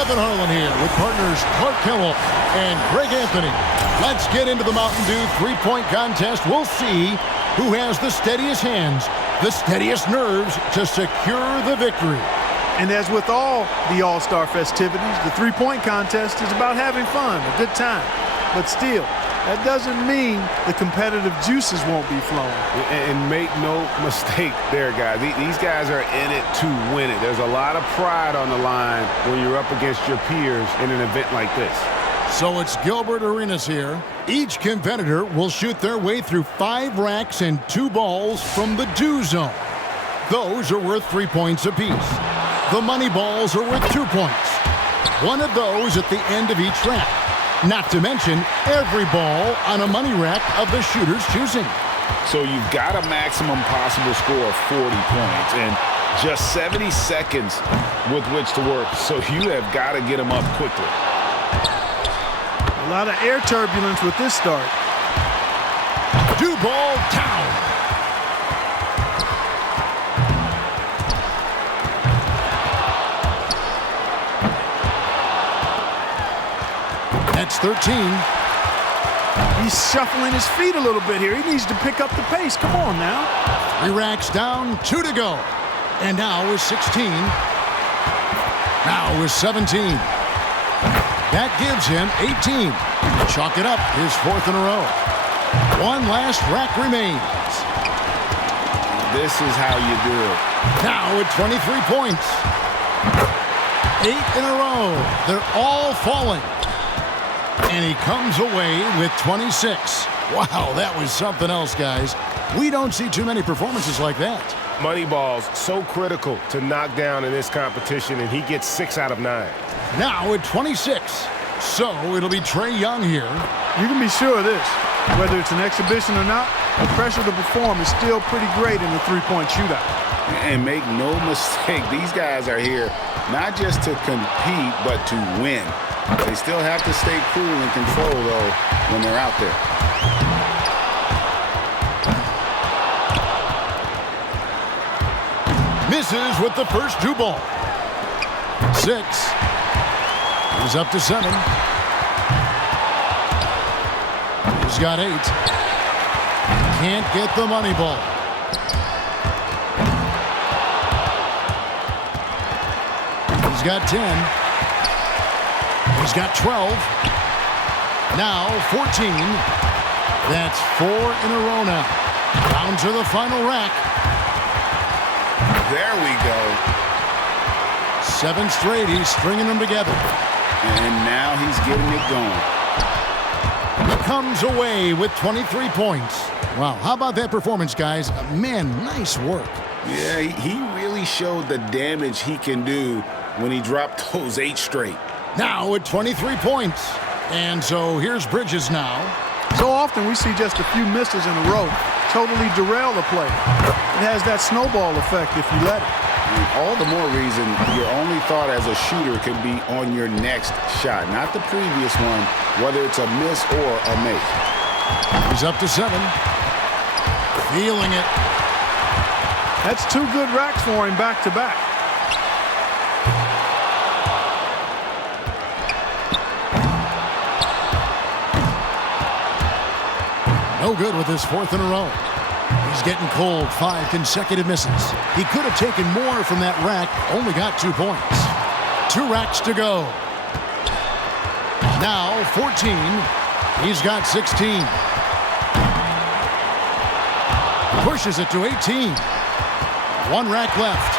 Kevin Harlan here with partners Clark Kellogg and Greg Anthony. Let's get into the Mountain Dew three-point contest. We'll see who has the steadiest hands, the steadiest nerves to secure the victory. And as with all the All-Star festivities, the three-point contest is about having fun, a good time. But still, that doesn't mean the competitive juices won't be flowing. And make no mistake there, guys. These guys are in it to win it. There's a lot of pride on the line when you're up against your peers in an event like this. So it's Gilbert Arenas here. Each competitor will shoot their way through 5 racks and 2 balls from the Dew Zone. Those are worth 3 points apiece. The money balls are worth 2 points. One of those at the end of each rack. Not to mention every ball on a money rack of the shooter's choosing. So you've got a maximum possible score of 40 points and just 70 seconds with which to work. So you have got to get them up quickly. A lot of air turbulence with this start. Dew ball down. That's 13. He's shuffling his feet a little bit here. He needs to pick up the pace. Come on now. 3 racks down, 2 to go. And now is 16. Now is 17. That gives him 18. Chalk it up, his 4th in a row. 1 last rack remains. This is how you do it. Now at 23 points. 8 in a row. They're all falling. And he comes away with 26. Wow, that was something else, guys. We don't see too many performances like that. Money balls, so critical to knock down in this competition, and he gets 6 out of 9. Now at 26. So it'll be Trae Young here. You can be sure of this. Whether it's an exhibition or not, the pressure to perform is still pretty great in the three-point shootout. And make no mistake, these guys are here not just to compete, but to win. They still have to stay cool and control, though, when they're out there. Misses with the first 2 ball. 6. He's up to 7. He's got 8. Can't get the money ball. He's got 10. He's got 12. Now 14. That's 4 in a row now. Down to the final rack. There we go. 7 straight. He's stringing them together. And now he's getting it going. He comes away with 23 points. Wow, how about that performance, guys? Man, nice work. Yeah, he really showed the damage he can do when he dropped those 8 straight. Now at 23 points. And so here's Bridges now. So often we see just a few misses in a row totally derail the play. It has that snowball effect if you let it. And all the more reason your only thought as a shooter could be on your next shot, not the previous one, whether it's a miss or a make. He's up to 7. Feeling it. That's 2 good racks for him back-to-back. No good with his 4th in a row. He's getting cold. 5 consecutive misses. He could have taken more from that rack. Only got 2 points. 2 racks to go. Now 14. He's got 16. Pushes it to 18. 1 rack left.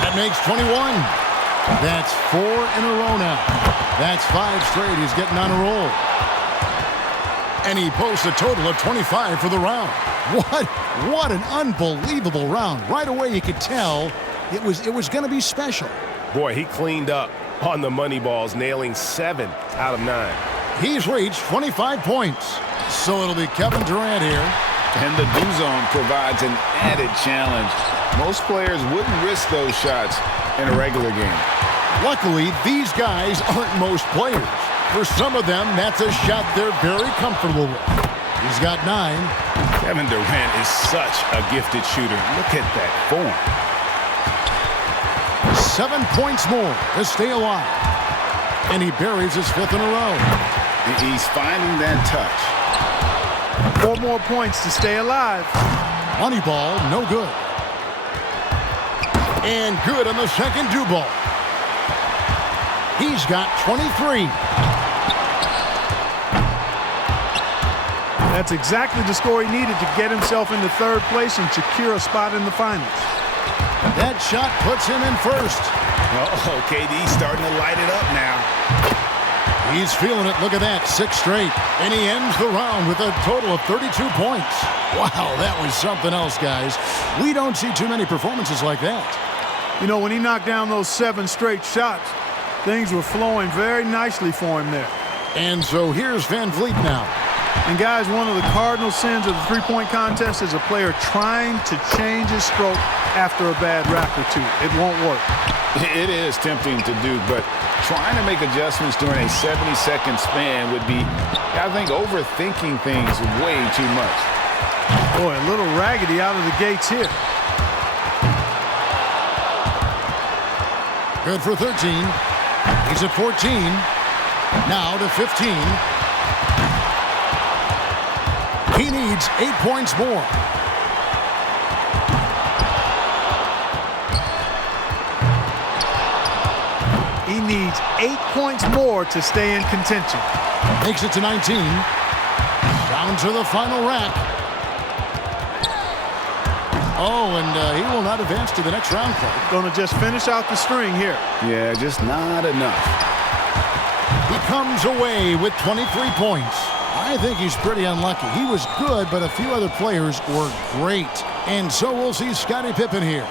That makes 21. That's 4 in a row now. That's 5 straight. He's getting on a roll. And he posts a total of 25 for the round. What an unbelievable round. Right away you could tell it was going to be special. Boy, he cleaned up on the money balls, nailing 7 out of 9. He's reached 25 points. So it'll be Kevin Durant here. And the Dew Zone provides an added challenge. Most players wouldn't risk those shots in a regular game. Luckily, these guys aren't most players. For some of them, that's a shot they're very comfortable with. He's got 9. Kevin Durant is such a gifted shooter. Look at that form. 7 points more to stay alive. And he buries his 5th in a row. He's finding that touch. 4 more points to stay alive. Moneyball, no good. And good on the second do ball. He's got 23. That's exactly the score he needed to get himself into 3rd place and secure a spot in the finals. That shot puts him in first. Oh, KD's starting to light it up now. He's feeling it. Look at that. 6 straight. And he ends the round with a total of 32 points. Wow, that was something else, guys. We don't see too many performances like that. You know, when he knocked down those 7 straight shots, things were flowing very nicely for him there. And so here's Van Vliet now. And guys, one of the cardinal sins of the three-point contest is a player trying to change his stroke after a bad rack or two. It won't work. It is tempting to do, but trying to make adjustments during a 70-second span would be, I think, overthinking things way too much. Boy, a little raggedy out of the gates here. Good for 13. He's at 14. Now to 15. He needs 8 points more. He needs 8 points more to stay in contention. Makes it to 19. Down to the final rack. Oh, and he will not advance to the next round, Clark. Going to just finish out the string here. Yeah, just not enough. He comes away with 23 points. I think he's pretty unlucky. He was good, but a few other players were great. And so we'll see Scottie Pippen here.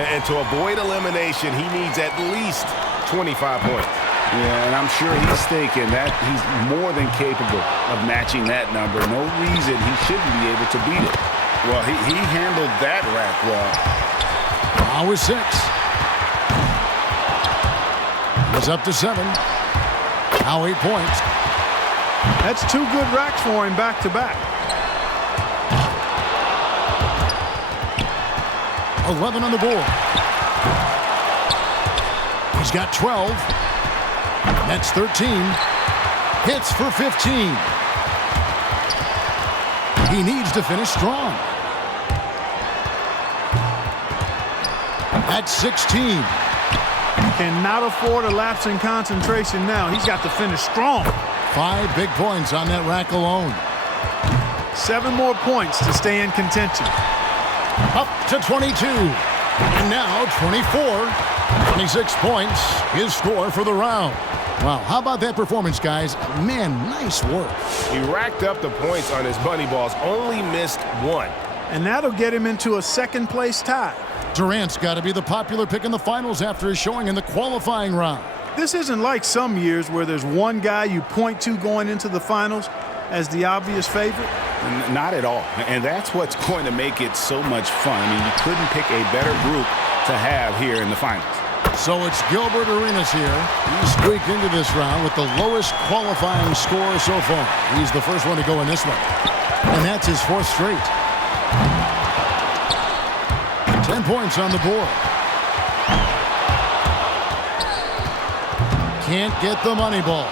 And to avoid elimination, he needs at least 25 points. Yeah, and I'm sure he's thinking that he's more than capable of matching that number. No reason he shouldn't be able to beat it. Well, he handled that rack well. Now with 6. He's up to 7. Now 8 points. That's 2 good racks for him back-to-back. 11 on the board. He's got 12. That's 13. Hits for 15. He needs to finish strong. That's 16. Cannot afford a lapse in concentration now. He's got to finish strong. 5 big points on that rack alone. 7 more points to stay in contention. Up to 22. And now 24. 26 points, his score for the round. Wow, how about that performance, guys? Man, nice work. He racked up the points on his bunny balls, only missed 1. And that'll get him into a 2nd place tie. Durant's got to be the popular pick in the finals after his showing in the qualifying round. This isn't like some years where there's one guy you point to going into the finals as the obvious favorite. Not at all. And that's what's going to make it so much fun. I mean, you couldn't pick a better group to have here in the finals. So it's Gilbert Arenas here. He squeaked into this round with the lowest qualifying score so far. He's the first one to go in this one. And that's his 4th straight. 10 points on the board. Can't get the money ball.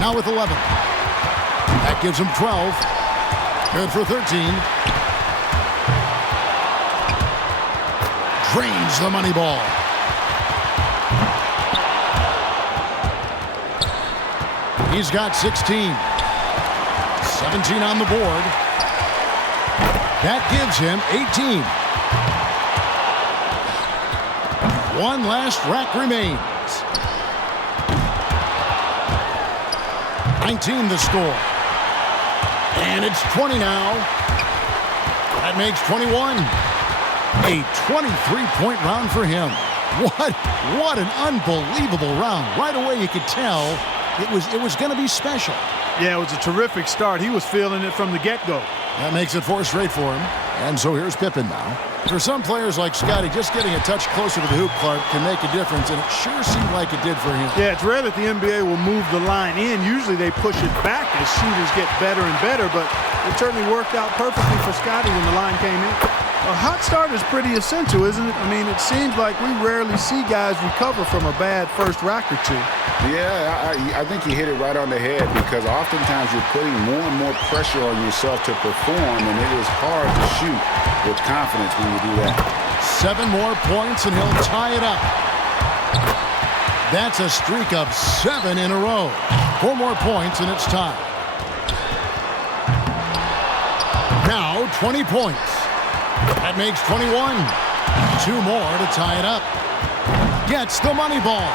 Now with 11. That gives him 12. Good for 13. Drains the money ball. He's got 16. 17 on the board. That gives him 18. One last rack remains. 19 the score. And it's 20 now. That makes 21. A 23-point round for him. What an unbelievable round. Right away you could tell it was going to be special. Yeah, it was a terrific start. He was feeling it from the get-go. That makes it 4 straight for him. And so here's Pippen now. For some players like Scotty, just getting a touch closer to the hoop, Clark, can make a difference, and it sure seemed like it did for him. Yeah, it's rare that the NBA will move the line in. Usually they push it back as shooters get better and better, but it certainly worked out perfectly for Scotty when the line came in. A hot start is pretty essential, isn't it? I mean, it seems like we rarely see guys recover from a bad first rack or two. Yeah, I think you hit it right on the head because oftentimes you're putting more and more pressure on yourself to perform, and it is hard to shoot with confidence when you do that. 7 more points, and he'll tie it up. That's a streak of 7 in a row. 4 more points, and it's tied. Now 20 points. That makes 21. 2 more to tie it up. Gets the money ball.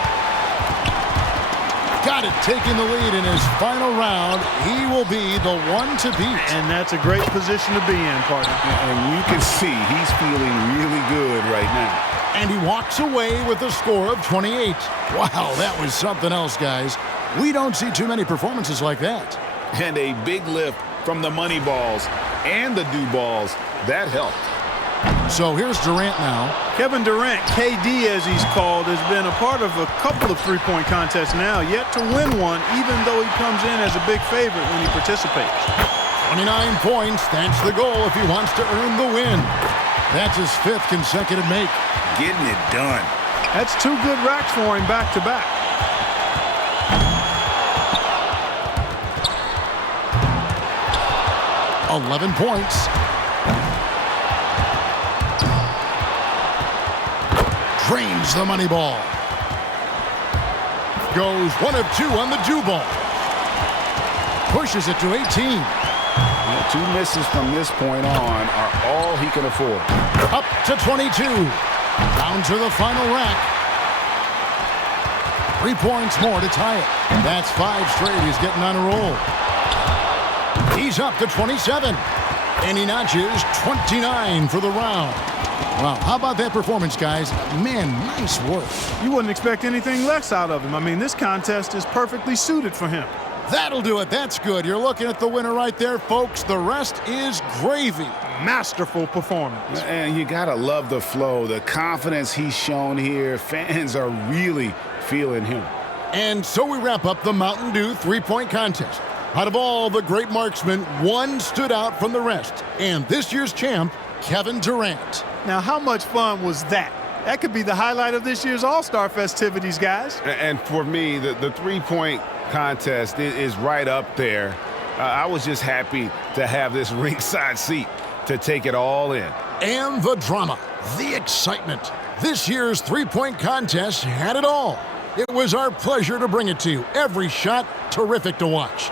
Got it, taking the lead in his final round. He will be the one to beat. And that's a great position to be in, partner. And you can see he's feeling really good right now. And he walks away with a score of 28. Wow, that was something else, guys. We don't see too many performances like that. And a big lift from the money balls and the do balls. That helped. So here's Durant now. Kevin Durant, KD as he's called, has been a part of a couple of three-point contests now, yet to win one, even though he comes in as a big favorite when he participates. 29 points, that's the goal if he wants to earn the win. That's his 5th consecutive make. Getting it done. That's 2 good racks for him back-to-back. $11 points. Drains the money ball. Goes 1 of 2 on the do ball. Pushes it to 18. Well, 2 misses from this point on are all he can afford. Up to 22. Down to the final rack. 3 points more to tie it. That's 5 straight. He's getting on a roll. He's up to 27. And he notches 29 for the round. Wow, how about that performance, guys? Man, nice work. You wouldn't expect anything less out of him. I mean, this contest is perfectly suited for him. That'll do it. That's good. You're looking at the winner right there, folks. The rest is gravy. Masterful performance. And you got to love the flow, the confidence he's shown here. Fans are really feeling him. And so we wrap up the Mountain Dew three-point contest. Out of all the great marksmen, one stood out from the rest. And this year's champ, Kevin Durant. Now, how much fun was that? That could be the highlight of this year's All-Star festivities, guys. And for me, the three-point contest is right up there. I was just happy to have this ringside seat to take it all in. And the drama, the excitement. This year's three-point contest had it all. It was our pleasure to bring it to you. Every shot, terrific to watch.